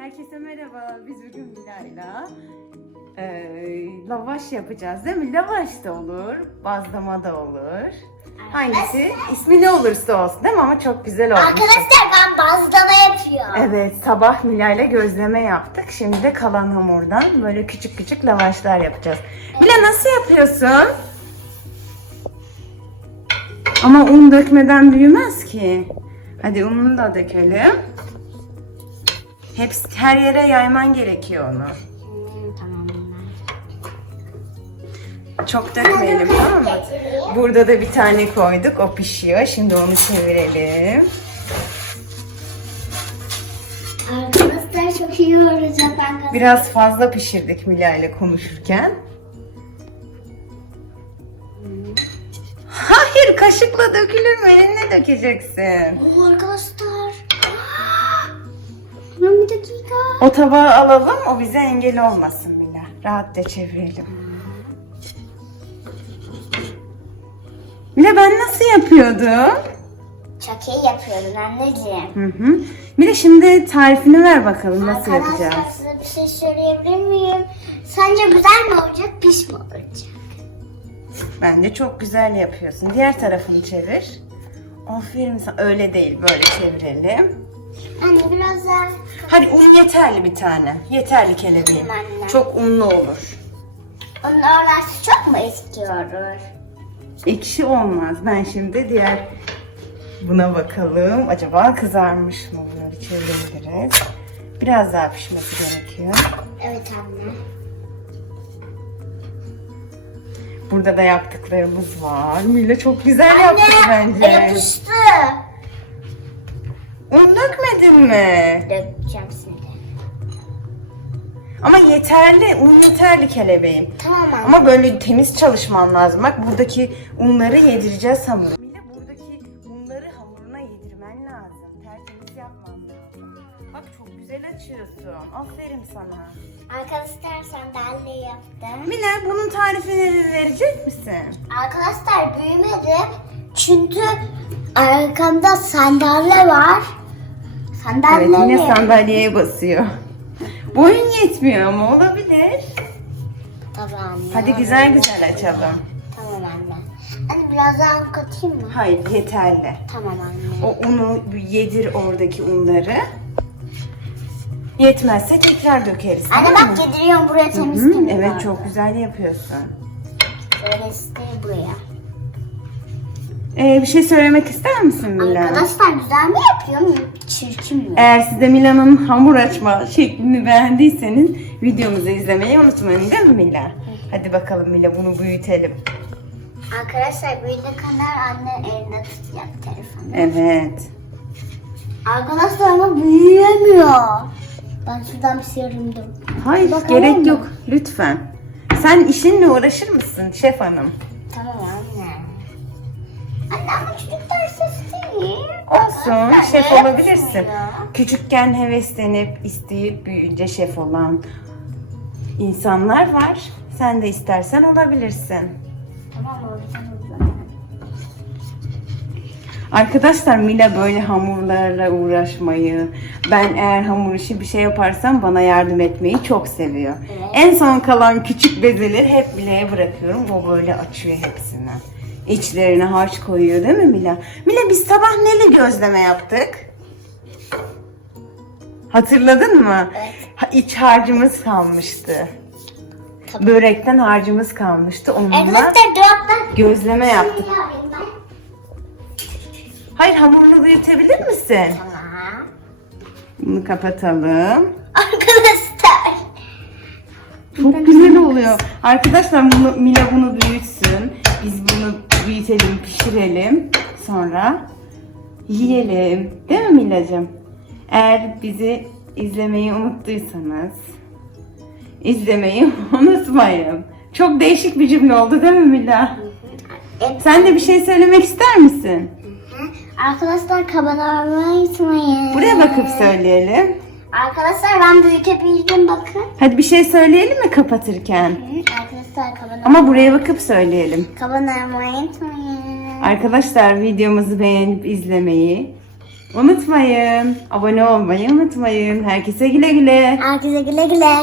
Herkese merhaba. Biz bugün Milay'la eee lavaş yapacağız değil mi? Lavaş da olur, bazlama da olur. Hangisi? İsmi ne olursa olsun değil mi? Ama çok güzel olmuş. Arkadaşlar ben bazlama yapıyorum. Evet, sabah Milay'la gözleme yaptık. Şimdi de kalan hamurdan böyle küçük küçük lavaşlar yapacağız. Mila nasıl yapıyorsun? Ama un dökmeden büyümez ki. Hadi ununu da dökelim. Hepsi her yere yayman gerekiyor onu. Hmm, tamam. Çok dökmeyelim tamam mı? Burada da bir tane koyduk. O pişiyor. Şimdi onu çevirelim. Arkadaşlar çok iyi olacak. Biraz fazla pişirdik Mila ile konuşurken. Hayır kaşıkla dökülür mü? Elinle dökeceksin. Oo, arkadaşlar. Ben bir dakika. O tabağı alalım. O bize engel olmasın Mila. Rahatça çevirelim. Mila ben nasıl yapıyordum? Çok iyi yapıyorum anneciğim. Hı hı. Mila şimdi tarifini ver bakalım nasıl Arkadaşlar yapacağız. size bir şey söyleyebilir miyim? Sence güzel mi olacak, pis mi olacak? Bence çok güzel yapıyorsun. Diğer tarafını çevir. Aferin sana. Öyle değil. Böyle çevirelim. Anne biraz daha. Hadi un yeterli bir tane. Yeterli kelebeğim. Anne. Çok unlu olur. Onun orası çok mu istiyoruz? Ekşi olmaz. Ben şimdi diğer buna bakalım. Acaba kızarmış mı? Bunları çevirebiliriz. Biraz daha pişmesi gerekiyor. Evet anne. Burada da yaptıklarımız var. Mila çok güzel yaptık bence. yapıştı. Mi? Dökeceğim şimdi. Ama yeterli. Un yeterli kelebeğim. Tamam anne. Ama böyle temiz çalışman lazım. Bak buradaki unları yedireceğiz hamura. Mila buradaki unları hamuruna yedirmen lazım. Tertemiz yapman lazım. Bak çok güzel açıyorsun. Aferin sana. Arkadaşlar sandalye yaptım. Mila bunun tarifini verecek misin? Arkadaşlar büyümedim. Çünkü arkamda sandalye var. Sandalye Evet yine mi? sandalyeye basıyor. Boyun yetmiyor ama olabilir. Tamam. Hadi güzel güzel açalım. Tamam anne. Anne biraz daha un katayım mı? Hayır yeterli. Tamam anne. O unu yedir oradaki unları. Yetmezse tekrar dökeriz. Anne bak yediriyorum buraya temiz Hı, temiz evet çok güzel yapıyorsun. İşte buraya. Ee, bir şey söylemek ister misin Mila? Arkadaşlar güzel mi yapıyorum? Çirkin mi? Eğer siz de Mila'nın hamur açma şeklini beğendiyseniz videomuzu izlemeyi unutmayın değil mi Mila? Hadi bakalım Mila bunu büyütelim. Arkadaşlar büyüdü kadar anne eline tutacak telefonu. Evet. Arkadaşlar ama büyüyemiyor. Ben şuradan bir şey yorumdum. Hayır Bakalım gerek mı? yok lütfen. Sen işinle uğraşır mısın şef hanım? Ama değil. Olsun Arkadaşlar, şef olabilirsin. Küçükken heveslenip isteyip büyüyünce şef olan insanlar var. Sen de istersen olabilirsin. Tamam olacak o zaman. Arkadaşlar Mila böyle hamurlarla uğraşmayı, ben eğer hamur işi bir şey yaparsam bana yardım etmeyi çok seviyor. Evet. En son kalan küçük bezeleri hep Mila'ya bırakıyorum. O böyle açıyor hepsini. İçlerine harç koyuyor değil mi Mila? Mila biz sabah neli gözleme yaptık? Hatırladın mı? Evet. Ha, iç harcımız kalmıştı. Tabii. Börekten harcımız kalmıştı. Onunla Arkadaşlar dolaptan gözleme yaptık. Hayır hamurunu büyütebilir misin? Tamam. Bunu kapatalım. Arkadaşlar. Çok güzel oluyor. Arkadaşlar bunu, Mila bunu büyütsün. Biz bunu büyütelim, pişirelim. Sonra yiyelim. Değil mi Milacığım? Eğer bizi izlemeyi unuttuysanız izlemeyi unutmayın. Çok değişik bir cümle oldu değil mi Mila? Sen de bir şey söylemek ister misin? Arkadaşlar kabana olmayı unutmayın. Buraya bakıp söyleyelim. Arkadaşlar ben büyütebildim bakın. Hadi bir şey söyleyelim mi kapatırken? Hı, Arkadaşlar kabana Ama buraya bakıp söyleyelim. olmayı unutmayın. Arkadaşlar videomuzu beğenip izlemeyi, unutmayın. Abone olmayı unutmayın. Herkese güle güle. Herkese güle güle.